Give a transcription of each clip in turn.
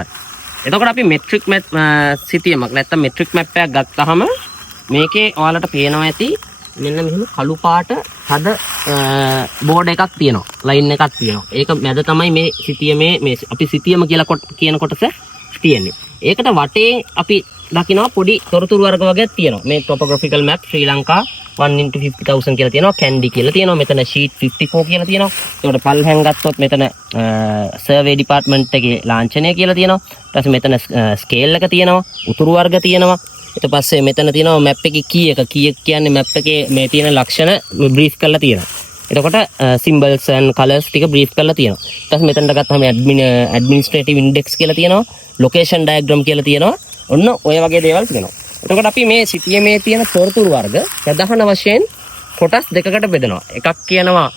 හරි. එතකොට අපි මෙට්‍රික් මැප් සිතියමක් නැත්තම් මෙට්‍රික් මැප් එකක් ගත්තාම මේකේ ඔයාලට පේනවා ඇති මෙන්න මෙහෙම කළු පාට හද බෝඩ් එකක් තියෙනවා. ලයින් එකක් තියෙනවා. ඒක මැද තමයි මේ සිතියමේ මේ අපි සිතියම කියලා කියන කොටස තියෙන්නේ. ඒකට වටේ අපි දකිනවා පොඩි තොරතුරු වර්ග වර්ගයක් තියෙනවා. මේ topographical map ශ්‍රී ලංකා 1/50,000 කියලා තියෙනවා. candy කියලා තියෙනවා. මෙතන sheet 54 කියලා තියෙනවා. ඒකට පල්හැන් ගත්තොත් මෙතන survey department එකේ ලාංඡනය කියලා තියෙනවා. ඊට පස්සේ මෙතන scale එක තියෙනවා. උතුරු වර්ග තියෙනවා. ඊට පස්සේ මෙතන තියෙනවා map එකේ key එක. key එක කියන්නේ map එකේ මේ තියෙන ලක්ෂණ brief කරලා තියෙනවා. එතකොට symbols and colors ටික brief කරලා තියෙනවා. ඊට පස්සේ මෙතනට ගත්තාම administrative index කියලා තියෙනවා. location diagram කියලා තියෙනවා. ඔන්න ඔය වගේ දේවල් තියෙනවා. එතකොට අපි මේ සිතියමේ තියෙන තොරතුරු වර්ග ප්‍රධාන වශයෙන් කොටස් දෙකකට බෙදනවා. එකක් කියනවා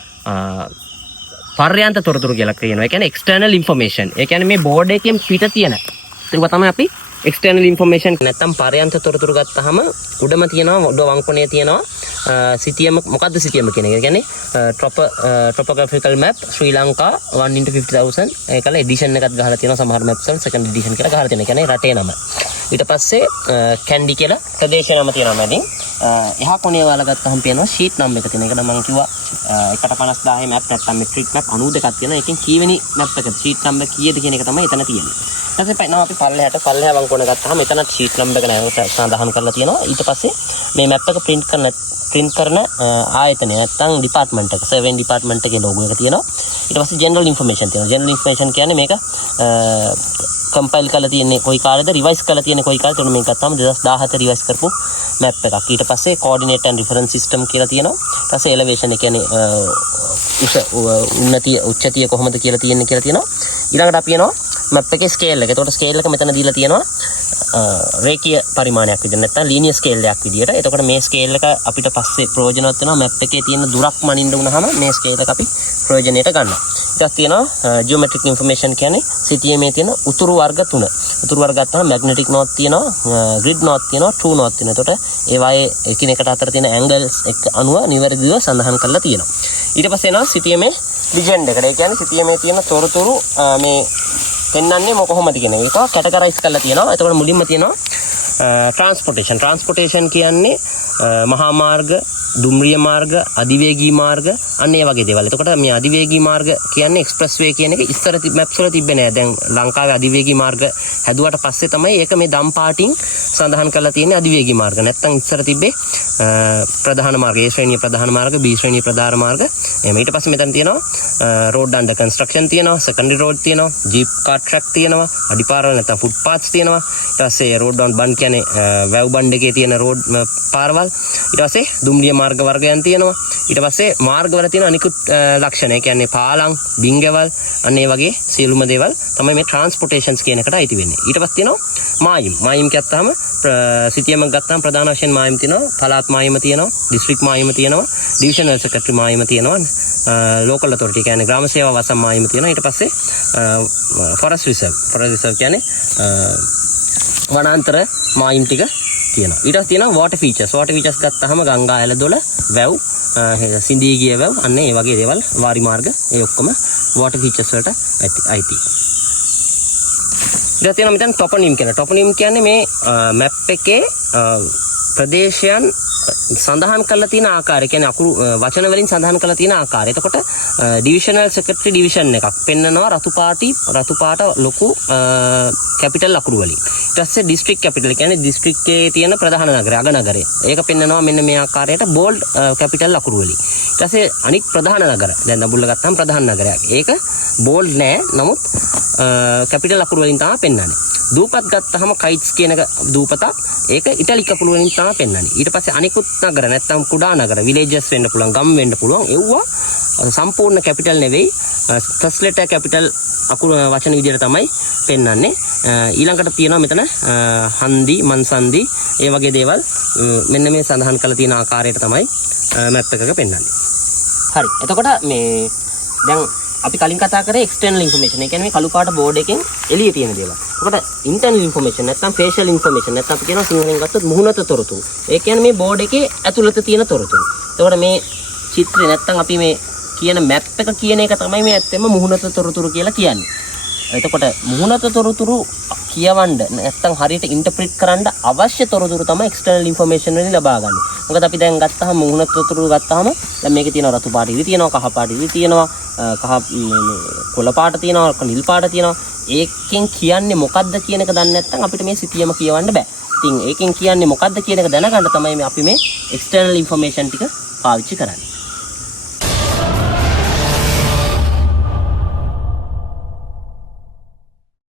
පර්යාන්ත තොරතුරු කියලා කියනවා. ඒ කියන්නේ external information. ඒ කියන්නේ මේ බෝඩ් එකෙන් පිට තියෙන. ඒක තමයි අපි external information නැත්තම් පර්යාන්ත තොරතුරු ගත්තාම උඩම තියෙනවා උඩ වංකොනේ තියෙනවා සිතියම මොකද්ද සිතියම කියන එක. ඒ කියන්නේ topographical map ශ්‍රී ලංකා 1/50,000 ඒකල එඩිෂන් එකක් ගහලා තියෙනවා. සමහර maps වල second edition කියලා ගහලා තියෙනවා. ඒ කියන්නේ රටේ නම. ඊට පස්සේ candy කියලා ප්‍රදේශ නම තියෙනවා මැදින්. එහා කොනේ ඔයාලා ගත්තාම පේනවා sheet number එක තියෙන. ඒකට මම කිව්වා 150,000 map නැත්තම් metric map 92ක් තියෙනවා. ඒකෙන් කීවෙනි map එකද sheet number කීයද කියන එක තමයි එතන තියෙන්නේ. ඊට පස්සේ පේනවා අපි පල්ලෙහා වංකොන ගත්තාම එතනත් sheet number එක නැවත සඳහන් කරලා තියෙනවා. ඊට පස්සේ මේ map එක print කරන ආයතනය නැත්තම් department එක 7 department එකේ logo එක තියෙනවා. ඊට පස්සේ general information තියෙනවා. general information කියන්නේ මේක compile කරලා තියෙන්නේ කොයි කාලෙද revise කරලා තියෙන්නේ කොයි කාලෙද. එතකොට මේක ගත්තාම 2017 revise කරපු map එකක්. ඊට පස්සේ coordinate and reference system කියලා තියෙනවා. ඊට පස්සේ elevation ඒ කියන්නේ උච්චතිය කොහොමද කියලා තියෙන්නේ කියලා තියෙනවා. ඊළඟට අපි යනවා map එකේ scale එක. එතකොට scale එක මෙතන දීලා තියෙනවා රේඛීය පරිමාණයක් විදිහට නැත්නම් linear scale එකක් විදිහට. එතකොට මේ scale එක අපිට පස්සේ ප්‍රයෝජනවත් වෙනවා. map එකේ තියෙන දුරක් මනින්න වුණාම මේ scale එක අපි ප්‍රයෝජනෙට ගන්නවා. ඊට තියෙනවා geometric information කියන්නේ සිතියමේ තියෙන උතුරු වර්ග 3. උතුරු වර්ග ගත්තාම magnetic north තියෙනවා, grid north තියෙනවා, true north තියෙනවා. එතකොට ඒ වායේ එකිනෙකට අතර තියෙන angles එක්ක අනුව නිවැරදිව සඳහන් කරලා තියෙනවා. ඊට පස්සේ එනවා සිතියමේ legend එකට. ඒ කියන්නේ සිතියමේ තියෙන තොරතුරු මේ පෙන්වන්නේ කොහොමද කියන එක කැටගරයිස් කරලා තියෙනවා. එතකොට මුලින්ම තියෙනවා transportation කියන්නේ මහා මාර්ග, දුම්රිය මාර්ග, අධිවේගී මාර්ග අන්න ඒ වගේ දේවල්. එතකොට මේ අධිවේගී මාර්ග කියන්නේ එක්ස්ප්‍රස් වේ කියන එක ඉස්සර මැප්ස් වල තිබ්බේ නෑ. දැන් ලංකාවේ අධිවේගී මාර්ග හැදුවට පස්සේ තමයි ඒක මේ දම් පාටින් සඳහන් කරලා තියෙන්නේ අධිවේගී මාර්ග. නැත්තම් ඉස්සර තිබ්බේ ප්‍රධාන මාර්ග, A ශ්‍රේණිය ප්‍රධාන මාර්ග, B ශ්‍රේණිය ප්‍රධාන මාර්ග. එහෙම ඊට පස්සේ මෙතන තියෙනවා road under construction තියෙනවා, secondary road තියෙනවා, jeep car track තියෙනවා, අඩිපාරවල් නැත්තම් footpaths තියෙනවා. ඊට පස්සේ road on bund කියන්නේ වැව් බණ්ඩ එකේ තියෙන road පාරවල්. ඊට පස්සේ දුම්රිය මාර්ග වර්ගයන් තියෙනවා. ඊට පස්සේ මාර්ගවල තියෙන අනිකුත් ලක්ෂණ. ඒ කියන්නේ පාලම්, බිංගවල් අන්න ඒ වගේ සියලුම දේවල් තමයි මේ transportations කියන එකට අයිති වෙන්නේ. ඊට පස්සේ තියෙනවා මායිම්. මායිම් කියත්තාම සිතියමක් ගත්තාම ප්‍රධාන වශයෙන් මායිම් තියෙනවා. පළාත් මායිම තියෙනවා, district මායිම තියෙනවා, divisional secretary මායිම තියෙනවා, local authority කියන්නේ ග්‍රාම සේවා වසම් මායිම තියෙනවා. ඊට පස්සේ forest reserve කියන්නේ වනාන්තර මායිම් ටික තියෙනවා. ඊට පස්සේ තියෙනවා water features ගත්තාම ගංගා ඇලදොල, වැව්, සිඳී ගිය වැව් අන්න ඒ වගේ දේවල්, වාරි මාර්ග ඒ ඔක්කොම water features වලට අයිති. ඊට තියෙනවා මෙතන toponym කියන. toponym කියන්නේ මේ map එකේ ප්‍රදේශයන් සඳහන් කරලා තියෙන ආකාරය. කියන්නේ අකුරු වචන වලින් සඳහන් කරලා තියෙන ආකාරය. එතකොට divisional secretary division එකක් පෙන්නනවා රතු පාට ලොකු කැපිටල් අකුරු වලින්. ඊට පස්සේ district capital කියන්නේ district එකේ තියෙන ප්‍රධාන නගරය, අග නගරය. ඒක පෙන්නනවා මෙන්න මේ ආකාරයට bold කැපිටල් අකුරු වලින්. ඊට පස්සේ අනික් ප්‍රධාන නගර. දැන් දඹුල්ල ගත්තාම ප්‍රධාන නගරයක්. ඒක bold නෑ. නමුත් කැපිටල් අකුරු වලින් තමයි පෙන්නන්නේ. දූපත් ගත්තාම kites කියන එක දූපතක්. ඒක ඉටලික් අකුරු වලින් තමයි පෙන්නන්නේ. ඊට පස්සේ අනිකුත් නගර නැත්තම් කුඩා නගර, villages වෙන්න පුළුවන්, ගම් වෙන්න පුළුවන්. ඒවා සම්පූර්ණ කැපිටල් නෙවෙයි, first letter capital අකුරු වචන විදිහට තමයි පෙන්වන්නේ. ඊළඟට තියෙනවා මෙතන හන්දි, මන්සන්දි ඒ වගේ දේවල් මෙන්න මේ සඳහන් කරලා තියෙන ආකාරයට තමයි මැප් එකක පෙන්වන්නේ. හරි. එතකොට මේ දැන් අපි කලින් කතා කරේ external information. ඒ කියන්නේ මේ කළු පාට බෝඩ් එකෙන් එළියේ තියෙන දේවල්. එතකොට internal information නැත්නම් facial information නැත්නම් අපි කියනවා සිංහලෙන් ගත්තොත් මුහුණත තොරතුරු. ඒ කියන්නේ මේ බෝඩ් එකේ ඇතුළත තියෙන තොරතුරු. එතකොට මේ චිත්‍රය නැත්නම් අපි මේ කියන මැප් එක කියන එක තමයි මේ ඇත්තෙම මුහුණත තොරතුරු කියලා කියන්නේ. එතකොට මුහුණත තොරතුරු කියවන්න නැත්නම් හරියට ඉන්ටර්ප්‍රිට් කරන්න අවශ්‍ය තොරතුරු තමයි එක්ස්ටර්නල් ඉන්ෆර්මේෂන් වලින් ලබා ගන්න. මොකද අපි දැන් ගත්තාම මුහුණත තොරතුරු ගත්තාම දැන් මේකේ තියෙනවා රතු පාට ඉරි තියෙනවා, කහ පාට ඉරි තියෙනවා, කොළ පාට තියෙනවා, නිල් පාට තියෙනවා. ඒකෙන් කියන්නේ මොකද්ද කියන එක දන්නේ නැත්නම් අපිට මේ සිතියම කියවන්න බෑ. ඉතින් ඒකෙන් කියන්නේ මොකද්ද කියන එක දැනගන්න තමයි අපි මේ එක්ස්ටර්නල් ඉන්ෆර්මේෂන් ටික පාවිච්චි කරන්නේ.